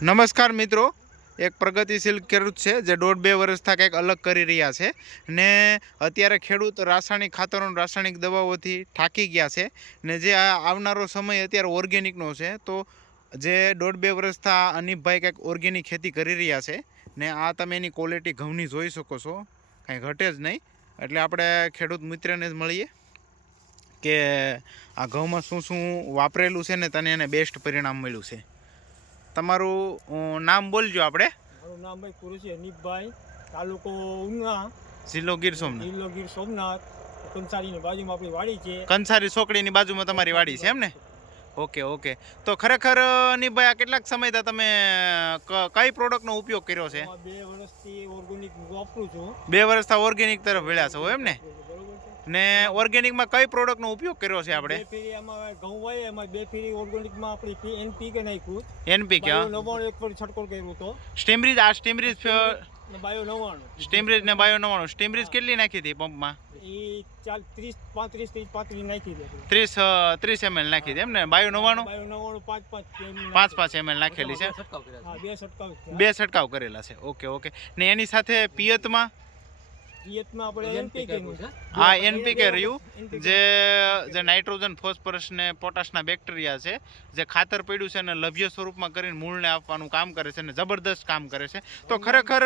નમસ્કાર મિત્રો, એક પ્રગતિશીલ ખેડૂત છે જે 1.5-2 વર્ષથી કંઈક અલગ કરી રહ્યા છે ને અત્યારે ખેડૂત રાસાયણિક ખાતરો રાસાયણિક દવાઓથી થાકી ગયા છે ને જે આવનારો સમય અત્યારે ઓર્ગેનિકનો છે. તો જે 1.5-2 વર્ષથી અનિપભાઈ કંઈક ઓર્ગેનિક ખેતી કરી રહ્યા છે ને આ તમે એની ક્વોલિટી ઘઉંની જોઈ શકો છો, કાંઈ ઘટે જ નહીં. એટલે આપણે ખેડૂત મિત્રને જ મળીએ કે આ ઘઉંમાં શું શું વાપરેલું છે ને તને એને બેસ્ટ પરિણામ મળ્યું છે. તમારું નામ બોલજો. આપણે મારું નામ ભાઈ કુરુશી અનિપભાઈ, તાલુકો ઉના, જિલ્લો ગીર સોમનાથ. કંસારીની બાજુમાં આપણી વાડી છે. કંસારી ચોકડીની બાજુમાં તમારી વાડી છે એમ ને? ઓકે. તો ખરેખર અનિપભાઈ આ કેટલાક સમયથી તમે કઈ પ્રોડક્ટનો ઉપયોગ કર્યો છે? 2 વર્ષથી ઓર્ગેનિક વાપરું છું. 2 વર્ષથી ઓર્ગેનિક તરફ વળ્યા છો એમ ને? ને ઓર્ગેનિકમાં કઈ પ્રોડક્ટનો ઉપયોગ કર્યો છે આપણે? ઘઉં હોય એમાં 2 ફેરી ઓર્ગેનિકમાં આપણી એનપીકે નાખ્યું. એનપીકે 99 એક પર છટકો કર્યો હતો. સ્ટીમરીજ બાયો 99 સ્ટીમરીજ ને બાયો 99 સ્ટીમરીજ કેટલી નાખી હતી પંપમાં? એ 30-35 નાખી દે. 30 ml નાખી દે એમ ને? બાયો 99 5 ml નાખેલી છે. બે છંટકાવ કરેલા છે. ઓકે. ને એની સાથે પિયતમાં આપણે એનપીકે રહ્યું, જે નાઇટ્રોજન, ફોસ્ફરસ ને પોટાશના બેક્ટેરિયા છે, જે ખાતર પડ્યું છે અને લભ્ય સ્વરૂપમાં કરીને મૂળને આપવાનું કામ કરે છે અને જબરદસ્ત કામ કરે છે. તો ખરેખર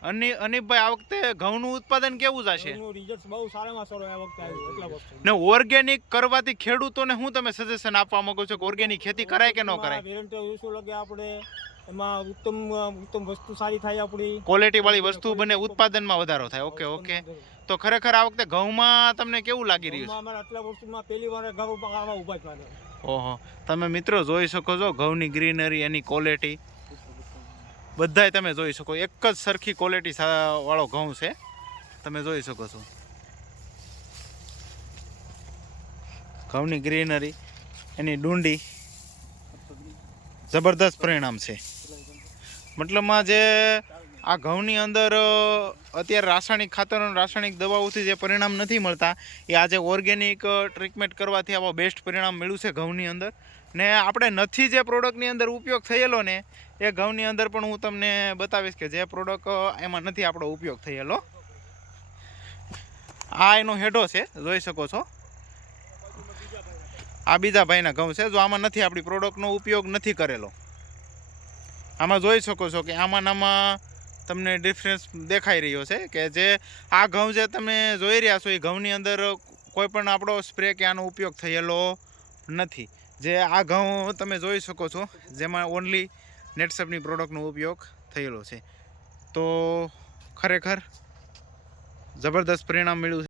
અનિપભાઈ આ વખતે ઘઉંનું ઉત્પાદન કેવું જશે? ને ઓર્ગેનિક કરવાથી ખેડૂતોને શું તમે સજેશન આપવા માંગો છો કે ઓર્ગેનિક ખેતી કરાય કે ન કરાય? આપણે એમાં ઉત્તમ વસ્તુ સારી થાય, આપણી ક્વોલિટી વાળી વસ્તુ બને, ઉત્પાદનમાં વધારો થાય. ઓકે. તો ખરેખર આ વખતે ઘઉંમાં તમને કેવું લાગી રહ્યું છે? અમારે આટલા વર્ષમાં પહેલી વાર ઘઉં આવા ઊભા જ પાડે. ઓહો, તમે મિત્રો જોઈ શકો છો ઘઉંની ગ્રીનરી, એની ક્વોલિટી બધાય તમે જોઈ શકો. એક જ સરખી ક્વોલિટી વાળો ઘઉં છે, તમે જોઈ શકો છો. ઘઉંની ગ્રીનરી, એની ડુંડી, જબરદસ્ત પરિણામ છે. મતલબમાં જે આ ઘઉંની અંદર અત્યારે રાસાયણિક ખાતરો રાસાયણિક દવાઓથી જે પરિણામ નથી મળતા, એ આજે ઓર્ગેનિક ટ્રીટમેન્ટ કરવાથી આવા બેસ્ટ પરિણામ મળ્યું છે ઘઉંની અંદર. ને આપણે નથી જે પ્રોડક્ટની અંદર ઉપયોગ થયેલો ને એ ઘઉંની અંદર પણ હું તમને બતાવીશ કે જે પ્રોડક્ટ એમાં નથી આપણો ઉપયોગ થયેલો. આ એનો હેડો છે, જોઈ શકો છો. આ બીજા ભાઈના ઘઉં છે, જો આમાં નથી આપણી પ્રોડક્ટનો ઉપયોગ નથી કરેલો. આમાં જોઈ શકો છો કે આમાં તમને ડિફરન્સ દેખાઈ રહ્યો છે કે જે આ ઘઉં જે તમે જોઈ રહ્યા છો એ ઘઉંની અંદર કોઈ પણ આપણો સ્પ્રે કે આનો ઉપયોગ થયેલો નથી. જે આ ઘઉં તમે જોઈ શકો છો જેમાં ઓનલી નેટસપની પ્રોડક્ટનો ઉપયોગ થયેલો છે. તો ખરેખર જબરદસ્ત પરિણામ મળ્યું છે.